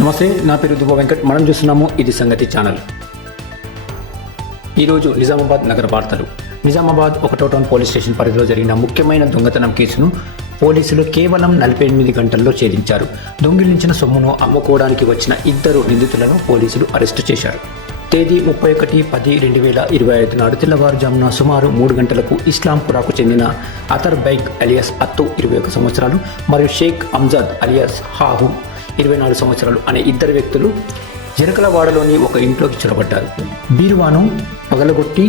నమస్తే, నా పేరు దుబ్బ వెంకట్. మనం చూస్తున్నాము ఇది సంగతి ఛానల్. ఈరోజు నిజామాబాద్ నగర వార్తలు. నిజామాబాద్ 1వ టౌన్ పోలీస్ స్టేషన్ పరిధిలో జరిగిన ముఖ్యమైన దొంగతనం కేసును పోలీసులు కేవలం 48 గంటల్లో ఛేదించారు. దొంగిలించిన సొమ్మును అమ్ముకోవడానికి వచ్చిన 2 నిందితులను పోలీసులు అరెస్టు చేశారు. తేదీ 31/10/2025 నాడు తెల్లవారుజామున సుమారు 3 గంటలకు ఇస్లాంపురాకు చెందిన అతర్ బైక్ అలియాస్ అత్తు 21 సంవత్సరాలు మరియు షేక్ అంజద్ అలియాస్ హాహు 24 సంవత్సరాలు అనే 2 వ్యక్తులు జనకలవాడలోని ఒక ఇంట్లోకి చొరబడ్డారు. బీరువాను పగలగొట్టి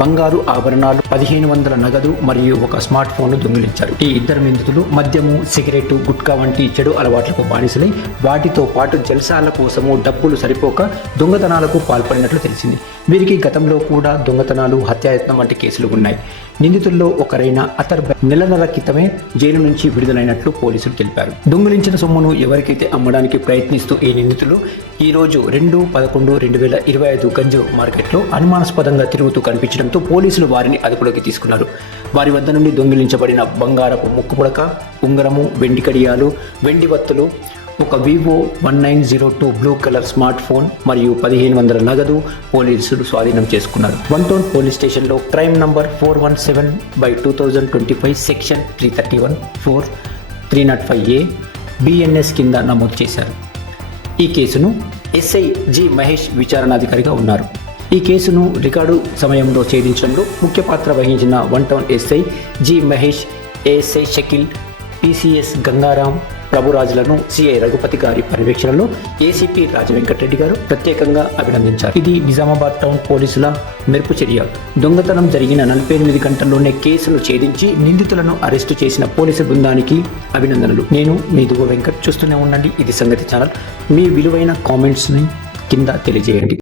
బంగారు ఆభరణాలు, 1500 నగదు మరియు ఒక స్మార్ట్ ఫోన్ను దొంగిలించారు. ఈ 2 నిందితులు మద్యము, సిగరెట్, గుట్కా వంటి చెడు అలవాట్లకు బానిసలై వాటితో పాటు జల్సాల కోసము డబ్బులు సరిపోక దొంగతనాలకు పాల్పడినట్లు తెలిసింది. వీరికి గతంలో కూడా దొంగతనాలు, హత్యాయత్నం వంటి కేసులు ఉన్నాయి. నిందితుల్లో ఒకరైన అతర్ నెలన్నర క్రితమే జైలు నుంచి విడుదలైనట్లు పోలీసులు తెలిపారు. దొంగిలించిన సొమ్మును ఎవరికైతే అమ్మడానికి ప్రయత్నిస్తూ ఈ నిందితులు ఈరోజు 2/11/2025 గంజు మార్కెట్లో అనుమానాస్పదంగా తిరుగుతూ కనిపించడంతో పోలీసులు వారిని అదుపులోకి తీసుకున్నారు. వారి వద్ద నుండి దొంగిలించబడిన బంగారపు ముక్కుపుడక, ఉంగరము, వెండి కడియాలు, వెండి వత్తులు, ఒక Vivo 1902 blue colour smart phone మరియు 1500 నగదు పోలీసులు స్వాధీనం చేసుకున్నారు. 1 టౌన్ పోలీస్ స్టేషన్లో crime number 417/2025 section 331 305A BNS కింద నమోదు చేశారు. ఈ కేసును ఎస్ఐ జి మహేష్ విచారణాధికారిగా ఉన్నారు. ఈ కేసును రికార్డు సమయంలో ఛేదించడంలో ముఖ్య పాత్ర వహించిన 1 town SI G Mahesh, ASI Shakeel, PCs Gangaram, ప్రభురాజులను సిఐ రఘుపతి గారి పర్యవేక్షణలో ఏసీపీ రాజవెంకటరెడ్డి గారు ప్రత్యేకంగా అభినందించారు. ఇది నిజామాబాద్ టౌన్ పోలీసుల మెరుపు చర్య. దొంగతనం జరిగిన 48 గంటల్లోనే కేసును ఛేదించి నిందితులను అరెస్టు చేసిన పోలీసు బృందానికి అభినందనలు. నేను మీ దువ్వ వెంకట్. చూస్తూనే ఉండండి ఇది సంగతి ఛానల్. మీ విలువైన కామెంట్స్ని కింద తెలియజేయండి.